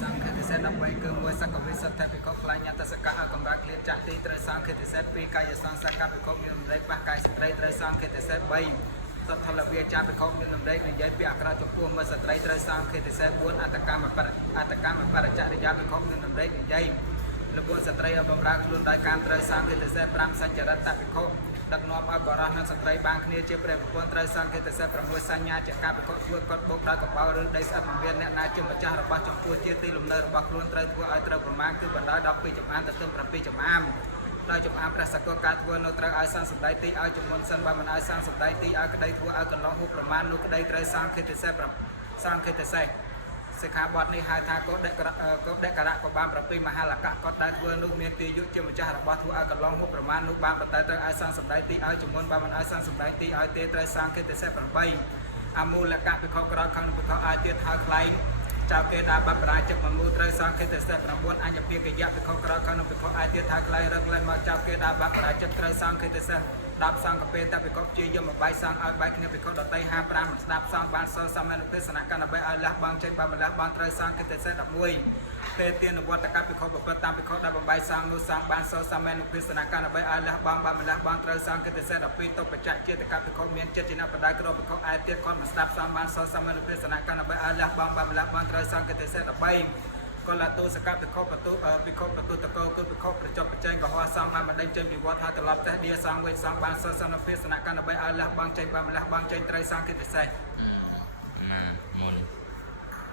sang khi thì sẽ đập bay cơ mùi sắc của vi sắc thay vì có phai nhát ta sẽ cả cầm bạc liên chặt đi tới sang khi thì sẽ pi cây sang sắc cả vì có miếng đấy ba cây tới sang khi thì sẽ bay tất thà là việc cha bị không những năm đấy này giấy bị ác ra chụp cuồng mà sợi tới sang khi thì sẽ muốn ataka mà para chạy đi ra bị không những năm đấy này giấy lực buôn sợi ở bờ ra luôn đại can tới sang khi thì sẽ pram sang chợ đất bị không đặc nôm ở bờ ra năng sợi bang kia chia bè buôn tới sang khi thì sẽ pram mua sang nhà chạy ca bị không vừa cột bốc ra cột bao rừng đây sẽ bằng viên nè na chim mà cha là bao chụp cuồng chia ti lùm nơi bạc luôn tới cuồng ai tớiประมาณคือ បណ្ដោយ 10 ពីចំអានទៅ 7 ពីចំអាន ដោយចំអាន ព្រះសកលការធ្វើនៅត្រូវឲ្យសាងសម្ដែងទីឲ្យចំមុនសិនបើមិនឲ្យសាងសម្ដែងទីឲ្យក្តីធ្វើឲ្យកន្លងហួសប្រមាណនោះក្តីត្រូវសាងគិតពិសេសសាងគិតពិសេសសិក្ខាបទនេះហៅថាកោដករៈក៏បាន7មហាលកៈក៏ដែលធ្វើនោះមានទីយុជាម្ចាស់របស់ធ្វើឲ្យកន្លងហួសប្រមាណនោះបានបន្តទៅឲ្យសាងសម្ដែងទីឲ្យចំមុនបើមិនឲ្យសាងសម្ដែងទីឲ្យទេត្រូវសាងគិតពិសេស8អមូលកៈពិខុក្រោយខាងពិខុឲ្យទៀតហៅខ្លែងចៅគេដាក់បបរាជិកមកមួយត្រូវសងគេទៅ9អញ្ញពាកិយៈពិខុក្រោយខាងពិខុអាចទៀតថាខ្លែងរឹងលែងមកចៅគេដាក់បបរាជិកត្រូវសងគេទៅ10សងកពេលតពិខុជាយមបាយសងឲ្យបាយគ្នាពិខុដតី55ស្ដាប់សងបានសសមេនុទេសនៈកណ្ដបីឲ្យលះបងចេញបើមិនលះបងត្រូវសងគេទៅ11ពេលទានវត្តកពិខុប្រព្រឹត្តតាមពិខុដល់បំបាយសងនោះសងបានសសមេនុទេសនៈកណ្ដបីឲ្យលះបងបើមិនលះបងត្រូវសងគេទៅ12ទុបច្ចៈចេតកពិខុមានចិត្តជាអ្នកបដៅក្រពិខុអាចទៀតគាត់មកស្ដាប់សងបានសសមេនុទេសនៈកណ្ដបីឲ្យលះបងបើមិនលះបងត្រូវសងគេទៅ13កលតុសកពិខុបតុពិខុបតុតកោគឺពិខុប្រចុបបច្ចេកកោហសងបានបណ្ដេញចេញពីវត្តថាត្រឡប់ទៅឌីសងវិញសងបានសសនភេសនៈកណ្ដបីឲ្យលះបងចេញបើមិនលះបងចេញត្រូវសងគេពិសេសណាមុន